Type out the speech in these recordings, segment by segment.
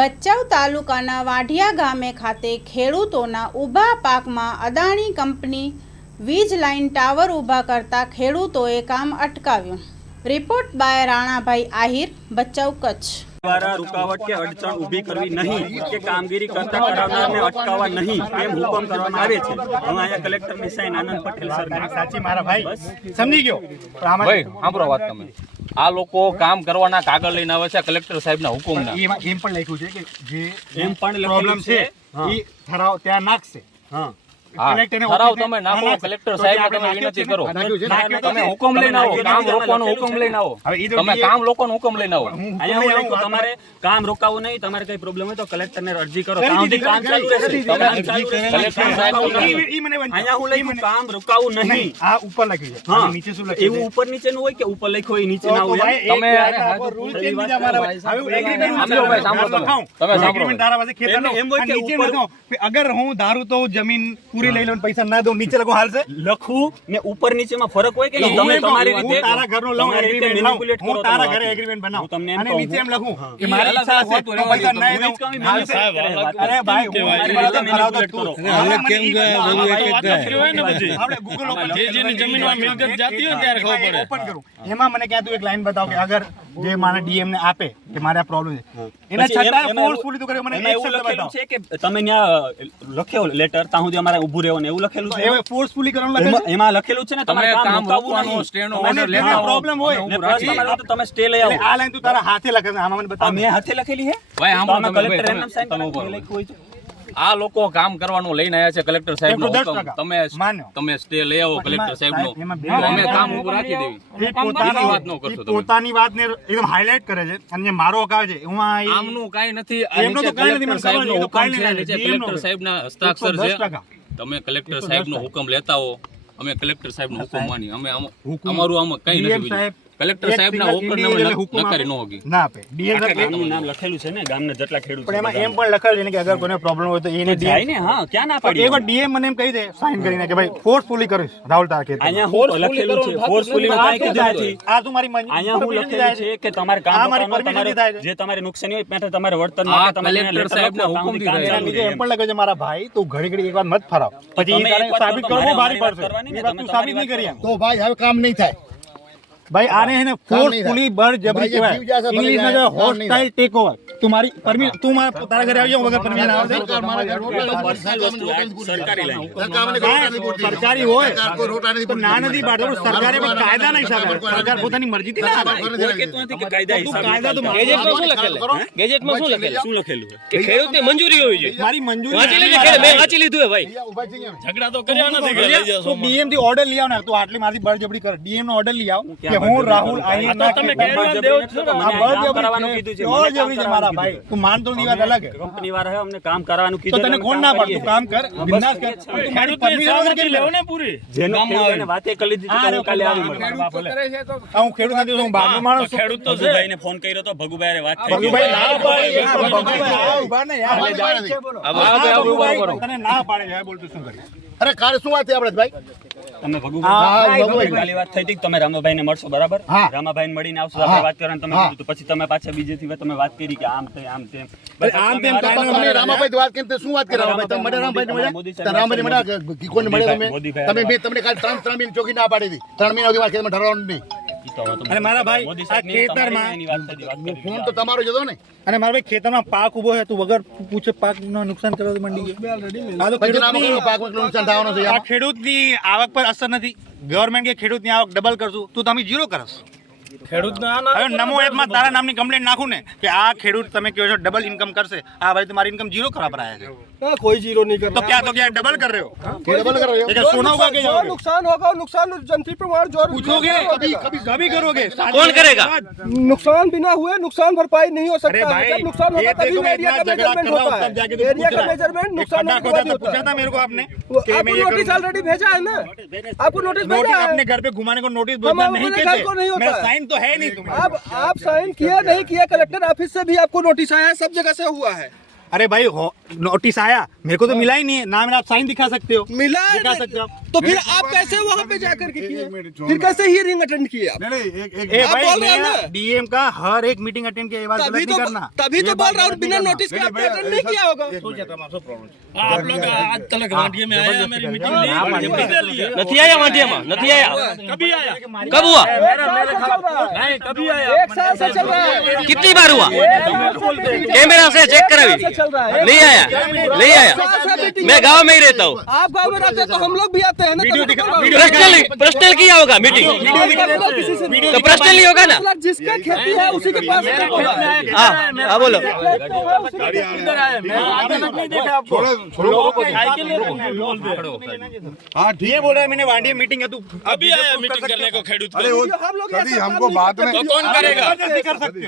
ભચાઉ તાલુકાના વાઢિયા ગામે ખાતે ખેડૂતોના ઊભા પાકમાં અદાણી કંપની વીજ લાઇન ટાવર ઊભા કરતા ખેડૂતોએ કામ અટકાવ્યું. Report by Ranabhai Ahir Bhachau Kutch. દ્વારા રૂકાવટ કે અડચણ ઊભી કરવી નહીં કે કામગીરી કરતા કરાવનારને અટકાવવા નહીં એમ હુકમ કરવામાં આવે છે. હું અહીંયા કલેક્ટર સાઈન આનંદ પટેલ સર. સાચી મારા ભાઈ. સમજી ગયો. ભાઈ સાંભળો વાત તમે. આ લોકો કામ કરવાના કાગળ લઈને આવે છે કલેક્ટર સાહેબના હુકમના. એમાં એમ પણ લખ્યું છે કે જે એમ પણ પ્રોબ્લેમ છે એ ઠરાવ ત્યાં નાખશે. હા. ઠરાવ તમે નાખો કલેક્ટર સાહેબ તમે વિનંતી કરો. ને? નાખ્યું તો તમે હુકમ લઈને આવો કામ રોકવાનો હુકમ લઈને આવો. હવે ઈ તો તમે કામ લોકોનો હુકમ લઈને આવો. અહીંયા હું લઈને લખ્યું આવું. તમારે કામ રોકાવું નહીં તમારે કઈ પ્રોબ્લેમ હોય તો કલેક્ટરને અરજી કરો. કામ દીધી, કામ ચાલુ રહેશે. દીધી, કામ કરી ચાલુ દીધી. રહેશે. કલેક્ટર સાહેબ કામ તો નહીં. ઈ- ઈ મને વંચાવો. અહીંયા હું ઈ કામ રોકાવું નહીં નહીં. આ ઉપર લખ્યું છે. હા. નીચે શું લખ્યું એવું છે? ઉપર નીચેનું હોય કે ઉપર લખ્યું હોય નીચે ના હોય તમે- એક વાત આપો, rule change બીજા મારા હવે હું સાંભળો ભાઈ, સાંભળો તમે. સાંભળો agreement તારા પાસે ખેતરનો. એમ- એમ હોય કે ઉપર- અગર હું ધારું તો જમીન પૂરી લઈ લઉં પૈસા ના દઉં નીચે લખું હાલશે. લખું? ને ઉપર નીચેમાં ફરક હોય કે નહીં? તમે તમારી રીતે તારા ઘરનો લઉં manipulate હું કરો તારા ઘરે એગ્રીમેન્ટ બનાવું. તમને અને નીચે એમ લખું. કે મારી ઈચ્છા હશે. તો પૈસા ના દઉં. અરે ભાઈ હું મારી રીતે તું. કરો. હવે કેમ ગયા? બતાવો. બધું એક જ વાત હોય ને બધી. આપણે ગૂગલ ઓપન જે જેની જમીનમાં મિલકત જાતી હોય ત્યારે ખબર પડે. ઓપન કરું. એમાં મને ક્યાં તું એક લાઈન બતાવ કે અગર જે મારા ડીએમ ને આપે કે મારે આ પ્રોબ્લેમ છે. એના છતાં ફોર્સફુલી તો કરે મને એક શબ્દ લખેલું છે કે તમે ત્યાં લખ્યો લેટર ત્યાં સુધી અમારે ઊભું રહેવાનું એવું લખેલું છે એ ફોર્સફુલી કરવાનું લખેલું છે એમાં લખેલું છે ને તમે તમારે કામ મુકાવવું નહીં. સ્ટેનો ઓર્ડર એમાં આવો. problem હોય. ને રાખી. તો તમે સ્ટે લઈ આવો આ લાઈન તું તારા હાથે લખે છે આમાં મને બતાવ મેં હાથે લખેલી છે ભાઈ, આમાં તમે, કલેક્ટર ભાઈ, સાઈન તમે ઉપર લખ્યું છે. આ લોકો કામ કરવાનું લઈને આવ્યા છે કલેક્ટર સાહેબ નો હુકમ તમે તમે સ્ટે લઈ આવો કલેક્ટર સાહેબ નો અમે વાત કામ ઉભું રાખી દેવી પોતાની વાત નો કરશો તમે. પોતાની વાતને એકદમ હાઇલાઇટ કરે છે અને જે મારો હક આવે છે હું આમનું કાઈ નથી આ તો કાઈ નથી, મને સાહેબનો નો હુકમ છે નો કલેક્ટર સાહેબ ના હસ્તાક્ષર છે. તમે કલેક્ટર 110 સાહેબનો હુકમ લેતા હો. અમે કલેક્ટર સાહેબનો હુકમ માની અમે. અમારું આમાં કઈ નથી સાહેબ કલેક્ટર સાહેબના હુકમ નકારી ન હોગી. ના આપે. ડીએલ ગામનું નામ લખેલું છે ને ગામના જેટલા ખેડૂત પણ એમાં એમ પણ લખેલું છે કે અગર કોઈને પ્રોબ્લેમ હોય તો એને જાય ને હા ક્યાં ના પાડી એકવાર ડીએમ મને એમ કહી દે સાઇન કરીને કે ભાઈ ફોર્સફુલી કરીશ રાહુલ તારા. અહીંયા હું લખેલું છે ફોર્સફુલી આ કાંઈ કીધું નથી. આ તું મારી મંજૂરી અહીંયા હું લખેલું છે કે તમારે કામ તમારે થાય જે તમારે નુકસાની હોય ત્યાં તમારે વર્તન માટે તમારે કલેક્ટર સાહેબના હુકમ નીચે એમ પણ લખે છે મારા ભાઈ તું ઘડી ઘડી એક વાર મત ફરાવ. પછી સાબિત કરો, કરવું ભારી પડશે સાબિત નહીં કરી તો ભાઈ હવે કામ નહીં થાય. ભાઈ આને હે ને ફોર્સફુલી બળજબરી કહેવાય. ઇંગ્લિશમાં જો હોસ્ટાઇલ ટેક ઓવર તું મારી પરમિશન તું મારા તારા ઘરે આવી જાઉં વગર પરમિશન આવે સરકાર હોય. તો ના નથી પાડતો. સરકારે પણ કાયદાના હિસાબે સરકાર પોતાની ના. સરકાર નથી કે કાયદા તું કાયદા. ગેજેટમાં શું લખેલું ગેજેટમાં શું લખેલું? શું લખેલું છે કે ખેડૂતની મંજૂરી હોવી જોઈએ. મારી મંજૂરી વાંચી. લીધી મેં વાંચી લીધું હે ભાઈ. ઝઘડા તો કર્યા નથી DM થી ઓર્ડર લઈ આવ ને તું આટલી મારી બળજબરી કર ડીએમ નો ઓર્ડર લઈ આવ કે હું રાહુલ તમે છો આ. કીધું છે. મને કામ છે મારા ભાઈ. તું માનતો ની વાત અલગ છે. કંપની વાળા અમને કામ કરવાનું તો તને કોણ ના પાડ તું કામ કર. બિંદાસ કર તું મારી permission વગર કેમ લેવો ને પૂરી. જેનો ખેડૂતોને વાતે કરી લીધી તો કાલે આવી મળવા. આ હું ખેડૂત નથી હું બહારનો માણસ ખેડૂત તો છે. ફોન કર્યો તો ભગુભાઈ વાત થઈ ભગુભાઈ ના પાડે. ભગુભાઈ આ ઊભા ને યાર આમાં આ ભાઈ, આ ભાઈ, ઊભા રહો. તને ના પાડે છે બોલ તું શું કરી? અરે કાલે શું વાત છે આપણે ભાઈ? તમે ભગુભાઈ. વાત થઈ હતી તમે રામાભાઈ ને મળશો બરાબર? રામાભાઈ મળીને આવશો આપણે વાત કરવાની તમે કીધું પછી તમે પાછા બીજેથી તમે વાત કરી કે આમ તેમ આમ તેમ. આમ તેમ તમે રામાભાઈ વાત કરી શું વાત કરી? તમે મળ્યા? રામાભાઈ મોદી મળ્યા? સાહેબ મળ્યા કે મળ્યા તમે? તમે મેં તમને કાલે ત્રણ ત્રણ મહિને ચોકી ના પાડી હતી. ત્રણ મહિના સુધી ઠરવાનું નહીં. તો અને મારા ભાઈ, આ ખેતરમાં-. ફોન તો તમારો જતો ને. અને મારા ભાઈ ખેતરમાં પાક ઊભો છે તું વગર પૂછે પાક નો નુકસાન કરવા તો મંડી ગયો. આ તો પછી ખેડૂતની- પાકમાં કેટલું નુકસાન થવાનું છે આ યાર. ખેડૂતની આવક પર અસર નથી. ગવર્મેન્ટ કે ખેડૂતની આવક ડબલ કરશું. તું તમે જીરો કરસ હવે નમો એપમાં તારા નામની કમ્પ્લેન્ટ નાખું ને કે આ ખેડૂત તમે કહો છો ડબલ ઇન્કમ કરશે આ ભાઈ તમારી ઇન્કમ જીરો કરવા પર આયા છે कोई जीरो नहीं તો करना ક્યાં તો ક્યાં ડબલ कर रहे हो કે ડબલ કરો ये क्या सोना होगा कि जो जाओगे नुकसान होगा नुकसान जंत्री प्रमाण जो पूछोगे कभी कभी कभी करोगे कौन करेगा? नुकसान बिना हुए नुकसान भरपाई नहीं हो अरे सकता भाई जब नुकसान ये होगा तभी देखो मैं एरिया इतना का झगड़ा कर मेजरमेंट रहा हूँ होता तब जाके है तू एरिया पूछ का रहा है। मेजरमेंट एक नुकसान खड्डा होने के खोदा बाद तो पूछा ही होता था है मेरे को आपने वो कि मैं आपको ये नोटिस करूंगा। ऑलरेडी भेजा है ना आपको नोटिस नोटिस भेजा अपने है घर पे घुमाने को नोटिस हम भेजना अपने नहीं घर को नहीं कहते होता मेरा है। साइन तो है नहीं तुम्हें अब आप साइन किया नहीं किया कलेक्टर ऑफ़िस से भी आपको नोटिस आया सब जगह से हुआ है। अरे भाई नोटिस आया मेरे को तो मिला ही नहीं है ना मेरा आप साइन दिखा सकते हो। मिला दिखा सकते हो तो फिर आप कैसे वहाँ पे जाकर के किए? फिर कैसे हियरिंग अटेंड किया डीएम का हर एक मीटिंग अटेंड किया तभी तो करना। तभी तो बोल रहा हूँ बिना नोटिस के आपने अटेंड नहीं किया होगा। आप लोग आज कल वाटिया में आया मेरी मीटिंग नथिया आया वाटिया में नथिया आया। कभी आया? कब हुआ? नहीं कभी आया एक साल से चल रहा है। कितनी बार हुआ? कैमरा से चेक करा नहीं आया। नहीं आया। मैं गाँव में ही रहता हूँ। आप गाँव में रहते तो हम लोग भी आते करते हैं ना प्रश्न किया होगा मीटिंग। तो प्रश्न नहीं होगा ना। जिसका खेती है उसी के पास हाँ, हाँ बोलो। हाँ ठीक बोल रहा मैंने वाणी मीटिंग है तू अभी आया मीटिंग करने को खेडू अरे कभी हमको बात में कौन करेगा?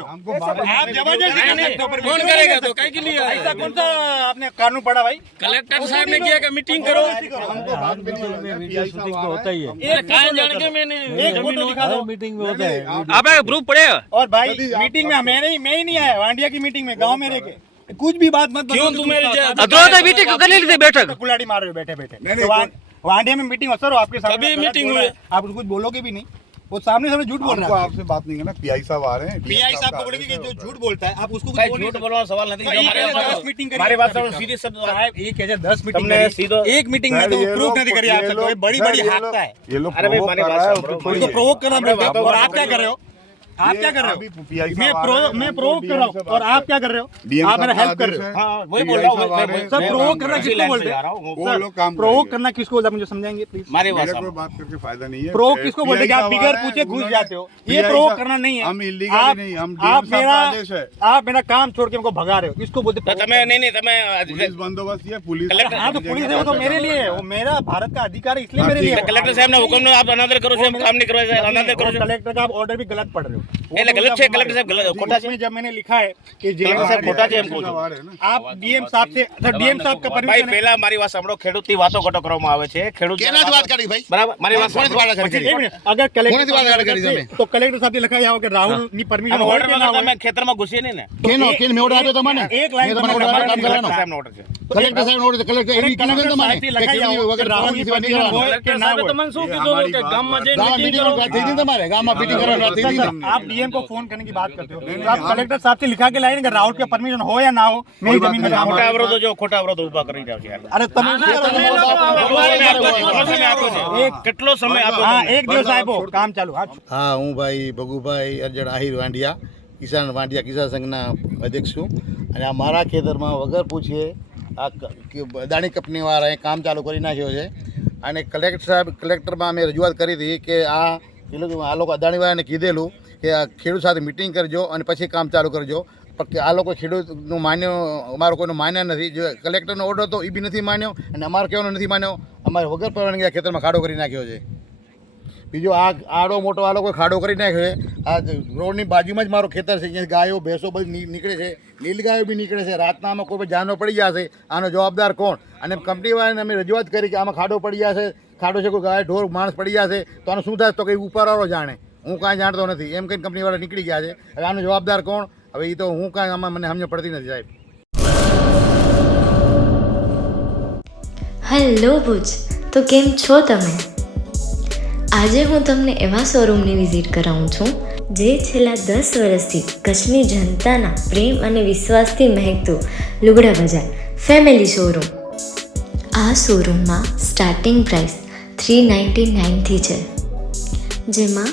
हमको आप ज़बरदस्ती कौन तो करेगा तो कहीं के लिए ऐसा कौन सा आपने कानून पढ़ा भाई? कलेक्टर साहब ने किया मीटिंग करो हमको बात में नहीं होता है जान के मैंने एक फ़ोटो दिखा दो। मीटिंग में होता है। आप ग्रुप पड़ेगा और भाई मीटिंग में मैं नहीं मैं ही नहीं आया। वांडिया की मीटिंग में गाँव में रह के। कुछ भी बात मत क्यों तुम्हें तो मीटिंग को करनी थी बैठक। कुलाड़ी मार रहे बैठे बैठे। तो वांडिया में मीटिंग हो सर आपके साथ कभी मीटिंग। हुई? आप कुछ बोलोगे भी नहीं। वो सामने सामने झूठ बोल रहा है आपसे बात नहीं करना पीआई साहब आ रहे हैं पीआई साहब पकड़ के जो झूठ बोलता है आप उसको झूठ बोलवा सवाल नहीं हमारे पास सीधे शब्द साहब एक है दस मीटिंग एक मीटिंग में तो प्रूफ नहीं करिए आपसे बड़ी बड़ी हाकता है ये लोग प्रोवोक कर रहा है और आप क्या कर रहे हो आप क्या कर रहे हो? मैं प्रो मैं प्रो कर रहा हूँ। और आप क्या कर रहे हो? आप मेरा हेल्प कर रहे हो। हाँ, वही बोल रहा हूँ सर प्रो करना किसको बोलते हैं। प्रो करना किसको बोलता मुझे समझाएँगे प्लीज़ बात करके फ़ायदा नहीं है। प्रो किसको बोलते आप बिगड़ पूछे घुस जाते हो। ये प्रो करना नहीं है। आप मेरा आप मेरा काम छोड़ के हमको भगा रहे हो। किसको बोलते तो नहीं नहीं तो पुलिस बंदोबस्त हाँ तो पुलिस है वो तो मेरे लिए वो मेरा भारत का अधिकार इसलिए मेरे लिए कलेक्टर साहब ने हुक्म आप अनादर करो काम नहीं करवाए अनादर करो कलेक्टर का आप ऑर्डर भी गलत पड़ रहे हो એટલે बोलता ગલત છે हमारे- કલેક્ટર સાહેબ ગલત ખોટા છે उसमें जब मैंने लिखा है कि जिला कलेक्टर साहब खोटा છે એમ કહું साहब છું आ रहे हैं ना आप डीएम साहब से सर डीएम साहब का ભાઈ परमिशन है પહેલા મારી વાત સાંભળો ખેડૂતની વાતો ઘટો કરવામાં આવે છે ખેડૂત કેનાથી વાત કરી ભાઈ બરાબર મારી વાત કોનાથી વાત સાંભળો. કરી? एक मिनट अगर कलेक्टर કોનાથી વાત साहब કરી તમે? तो कलेक्टर साहब ने लिखा है कि राहुल ની परमिशन આમ હોય order કે ના વગર હોય તમે ખેતરમાં ઘૂસીએ નહીં ને કેનો કેન મેં ઓર્ડર આપ્યો તમને એક લાઈન મેં તમને તમારે order આપ્યો, કામ કલેક્ટર કરવાનો સાહેબનો order છે કલેક્ટર સાહેબ ઓર્ડર કલેક્ટર એવી કીધું ને તમારે સાહેબથી કે લખાઈ ખેડૂતની આવો વગર કે રાહુલની સેવા નહીં કરવાની. હોય કે ના હોય તમને શું ये કીધું हमारी કે बात ગામમાં જઈને ગામમાં meeting meeting કરો? વાત થઈ હતી ને તમારે ગામમાં meeting કરવાની વાત થઈ હતી ને? आप डीएम को फोन करने की बात करते हो तो आप कलेक्टर साहब से लिखा के लाए ना कि राहुल के परमिशन हो या ना हो मेरी जमीन में काम ખોટા हो અવરોધો જો ખોટા અવરોધો ઉભા કરી રહ્યા છે યાર. अरे તમે કેટલો સમય આપ્યો છે? કેટલો સમય આપ્યો हाँ તમને? एक दिवस आप्यो काम चालू हाँ હા હું ભાઈ ભગુભાઈ અરજણ આહિર વાંડિયા કિસાન વાંડિયા કિસાન સંઘના અધ્યક્ષ છું અને આ મારા ખેતરમાં વગર પૂછીએ આ ક- કે અદાણી કંપનીવાળાએ કામ ચાલુ કરી નાખ્યો છે અને કલેક્ટર સાહેબ કલેક્ટરમાં અમે રજૂઆત કરી હતી કે આ એ લોકો આ લોકો અદાણીવાળાને કીધેલું કે આ ખેડૂત સાથે મિટિંગ કરજો અને પછી કામ ચાલુ કરજો. પણ આ લોકો ખેડૂતનું માન્યો, અમારો કોઈનો માન્યા નથી. જો કલેક્ટરનો ઓર્ડર હતો એ બી નથી માન્યો અને અમારો કહેવાનો નથી માન્યો. અમારે વગર પરવાનગી આ ખેતરમાં ખાડો કરી નાખ્યો છે. બીજો આ આડો મોટો આ લોકો ખાડો કરી નાખ્યો છે. આ રોડની બાજુમાં જ મારો ખેતર છે. અહીંયા ગાયો, ભેંસો બધી નીકળે છે. લીલ ગાયો બી નીકળે છે. રાતના આમાં કોઈ જાનો પડી જશે આનો જવાબદાર કોણ? અને કંપનીવાળાને અમે રજૂઆત કરી કે આમાં ખાડો પડી જશે ખાડો છે કોઈ ગાય, ઢોર, માણસ પડી જશે તો આનું શું થાય? તો કંઈ ઉપરવાળો જાણે. હું કાંઈ જાણતો નથી. એમ કંઈ કંપનીવાળા નીકળી ગયા છે. હવે આનો જવાબદાર કોણ? હવે એ તો હું કાંઈ આમાં મને સમજ પડતી નથી સાહેબ. હેલો ભુજ, તો કેમ છો તમે? આજે હું તમને એવા શોરૂમની વિઝિટ કરાવું છું, જે છેલ્લા દસ વર્ષથી કચ્છની જનતાના પ્રેમ અને વિશ્વાસથી મહેકતું લુગડા બજાર ફેમિલી શોરૂમ આ શોરૂમમાં સ્ટાર્ટિંગ પ્રાઇસ થ્રી નાઇન્ટી નાઇનથી છે. જેમાં